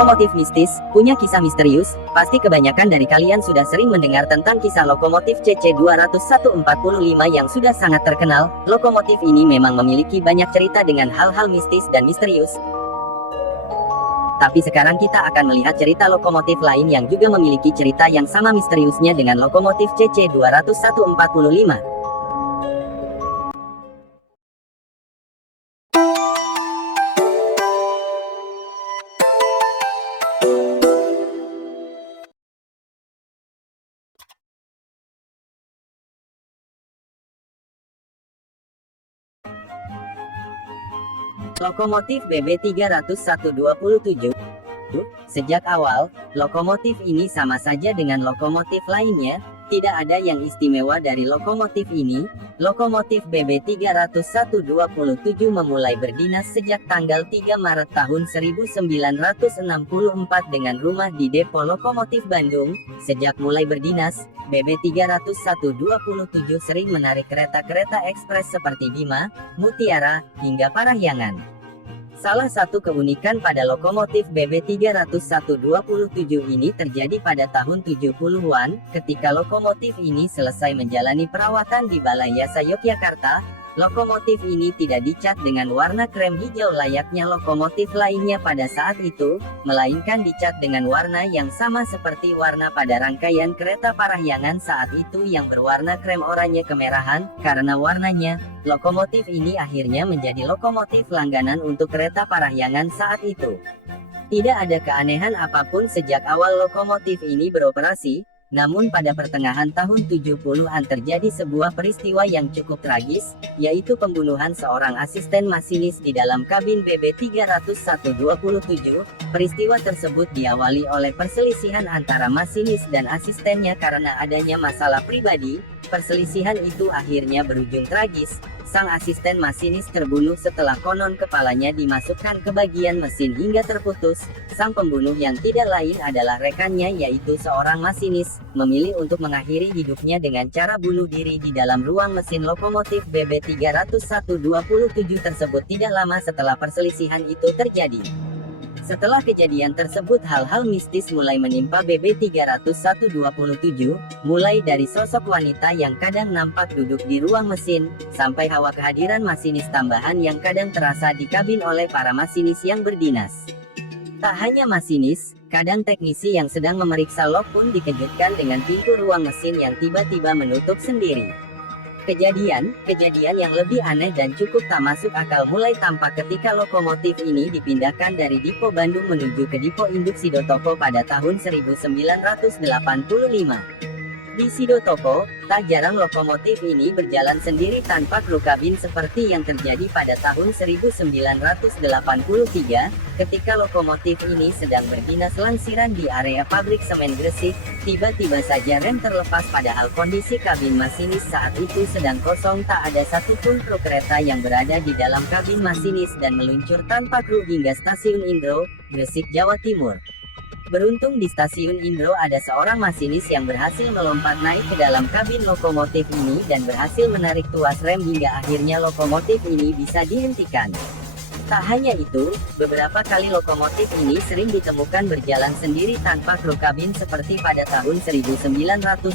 Lokomotif mistis, punya kisah misterius. Pasti kebanyakan dari kalian sudah sering mendengar tentang kisah lokomotif CC20145 yang sudah sangat terkenal. Lokomotif ini memang memiliki banyak cerita dengan hal-hal mistis dan misterius. Tapi sekarang kita akan melihat cerita lokomotif lain yang juga memiliki cerita yang sama misteriusnya dengan lokomotif CC20145. Lokomotif BB30127. Sejak awal, lokomotif ini sama saja dengan lokomotif lainnya, tidak ada yang istimewa dari lokomotif ini. Lokomotif BB30127 memulai berdinas sejak tanggal 3 Maret tahun 1964 dengan rumah di Depo Lokomotif Bandung. Sejak mulai berdinas, BB30127 sering menarik kereta-kereta ekspres seperti Bima, Mutiara, hingga Parahyangan. Salah satu keunikan pada lokomotif BB30127 ini terjadi pada tahun 70-an, ketika lokomotif ini selesai menjalani perawatan di Balai Yasa Yogyakarta. Lokomotif ini tidak dicat dengan warna krem hijau layaknya lokomotif lainnya pada saat itu, melainkan dicat dengan warna yang sama seperti warna pada rangkaian kereta Parahyangan saat itu yang berwarna krem oranye kemerahan. Karena warnanya, lokomotif ini akhirnya menjadi lokomotif langganan untuk kereta Parahyangan saat itu. Tidak ada keanehan apapun sejak awal lokomotif ini beroperasi. Namun pada pertengahan tahun 70-an terjadi sebuah peristiwa yang cukup tragis, yaitu pembunuhan seorang asisten masinis di dalam kabin BB30127. Peristiwa tersebut diawali oleh perselisihan antara masinis dan asistennya karena adanya masalah pribadi. Perselisihan itu akhirnya berujung tragis. Sang asisten masinis terbunuh setelah konon kepalanya dimasukkan ke bagian mesin hingga terputus. Sang pembunuh yang tidak lain adalah rekannya, yaitu seorang masinis, memilih untuk mengakhiri hidupnya dengan cara bunuh diri di dalam ruang mesin lokomotif BB30127 tersebut tidak lama setelah perselisihan itu terjadi. Setelah kejadian tersebut, hal-hal mistis mulai menimpa BB30127, mulai dari sosok wanita yang kadang nampak duduk di ruang mesin, sampai hawa kehadiran masinis tambahan yang kadang terasa di kabin oleh para masinis yang berdinas. Tak hanya masinis, kadang teknisi yang sedang memeriksa lok pun dikejutkan dengan pintu ruang mesin yang tiba-tiba menutup sendiri. Kejadian yang lebih aneh dan cukup tak masuk akal mulai tampak ketika lokomotif ini dipindahkan dari Dipo Bandung menuju ke Dipo Induk Sidotopo pada tahun 1985. Di Sidotopo, tak jarang lokomotif ini berjalan sendiri tanpa kru kabin seperti yang terjadi pada tahun 1983, ketika lokomotif ini sedang berdinas langsiran di area pabrik semen Gresik. Tiba-tiba saja rem terlepas padahal kondisi kabin masinis saat itu sedang kosong, tak ada satupun kru kereta yang berada di dalam kabin masinis dan meluncur tanpa kru hingga stasiun Indro, Gresik, Jawa Timur. Beruntung di stasiun Indro ada seorang masinis yang berhasil melompat naik ke dalam kabin lokomotif ini dan berhasil menarik tuas rem hingga akhirnya lokomotif ini bisa dihentikan. Tak hanya itu, beberapa kali lokomotif ini sering ditemukan berjalan sendiri tanpa kru kabin seperti pada tahun 1980.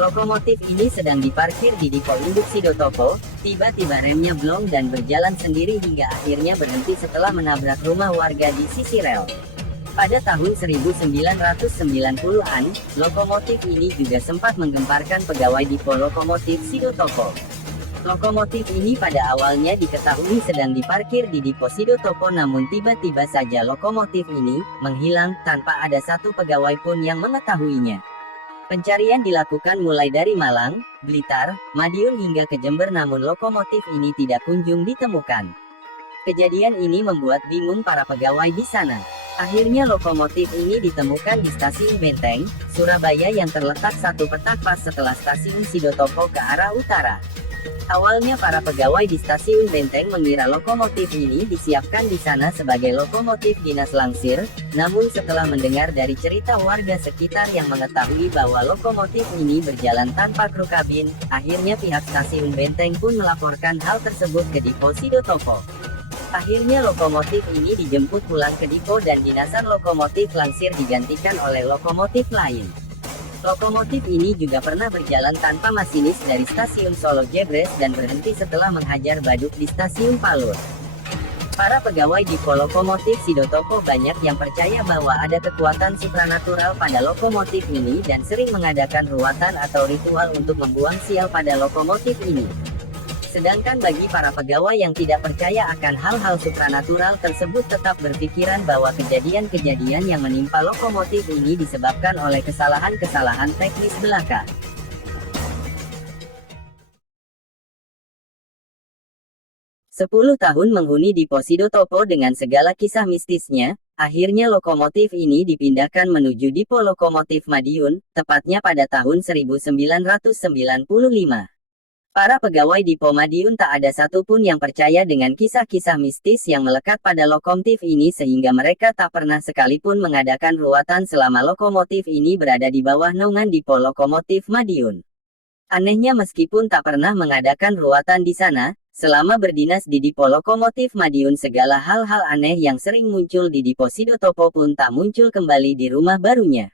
Lokomotif ini sedang diparkir di Dipo Induk Sidotopo, tiba-tiba remnya blong dan berjalan sendiri hingga akhirnya berhenti setelah menabrak rumah warga di sisi rel. Pada tahun 1990-an, lokomotif ini juga sempat menggemparkan pegawai Dipo Lokomotif Sidotopo. Lokomotif ini pada awalnya diketahui sedang diparkir di Dipo Sidotopo, namun tiba-tiba saja lokomotif ini menghilang tanpa ada satu pegawai pun yang mengetahuinya. Pencarian dilakukan mulai dari Malang, Blitar, Madiun hingga ke Jember, namun lokomotif ini tidak kunjung ditemukan. Kejadian ini membuat bingung para pegawai di sana. Akhirnya lokomotif ini ditemukan di stasiun Benteng, Surabaya yang terletak satu petak pas setelah stasiun Sidotopo ke arah utara. Awalnya para pegawai di stasiun Benteng mengira lokomotif ini disiapkan di sana sebagai lokomotif dinas langsir, namun setelah mendengar dari cerita warga sekitar yang mengetahui bahwa lokomotif ini berjalan tanpa kru kabin, akhirnya pihak stasiun Benteng pun melaporkan hal tersebut ke Dipo Sidotopo. Akhirnya lokomotif ini dijemput pulang ke depo dan dinasan lokomotif langsir digantikan oleh lokomotif lain. Lokomotif ini juga pernah berjalan tanpa masinis dari stasiun Solo Jebres dan berhenti setelah menghajar baduk di stasiun Palur. Para pegawai depo lokomotif Sidotopo banyak yang percaya bahwa ada kekuatan supranatural pada lokomotif ini dan sering mengadakan ruatan atau ritual untuk membuang sial pada lokomotif ini. Sedangkan bagi para pegawai yang tidak percaya akan hal-hal supranatural tersebut tetap berpikiran bahwa kejadian-kejadian yang menimpa lokomotif ini disebabkan oleh kesalahan-kesalahan teknis belaka. 10 tahun menghuni Depo Sidotopo dengan segala kisah mistisnya, akhirnya lokomotif ini dipindahkan menuju Depo Lokomotif Madiun, tepatnya pada tahun 1995. Para pegawai Depo Madiun tak ada satupun yang percaya dengan kisah-kisah mistis yang melekat pada lokomotif ini sehingga mereka tak pernah sekalipun mengadakan ruatan selama lokomotif ini berada di bawah naungan Depo Lokomotif Madiun. Anehnya meskipun tak pernah mengadakan ruatan di sana, selama berdinas di Depo Lokomotif Madiun segala hal-hal aneh yang sering muncul di Depo Sidotopo pun tak muncul kembali di rumah barunya.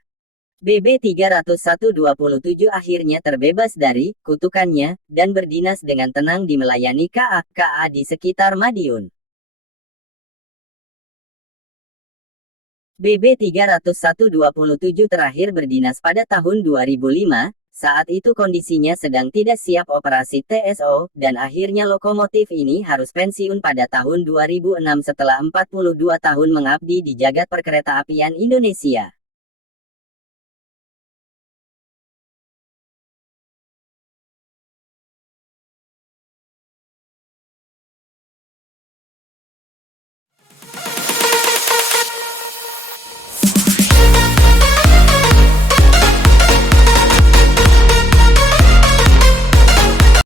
BB 30127 akhirnya terbebas dari kutukannya dan berdinas dengan tenang di melayani KA di sekitar Madiun. BB 30127 terakhir berdinas pada tahun 2005, saat itu kondisinya sedang tidak siap operasi TSO, dan akhirnya lokomotif ini harus pensiun pada tahun 2006 setelah 42 tahun mengabdi di jagat perkeretaapian Indonesia.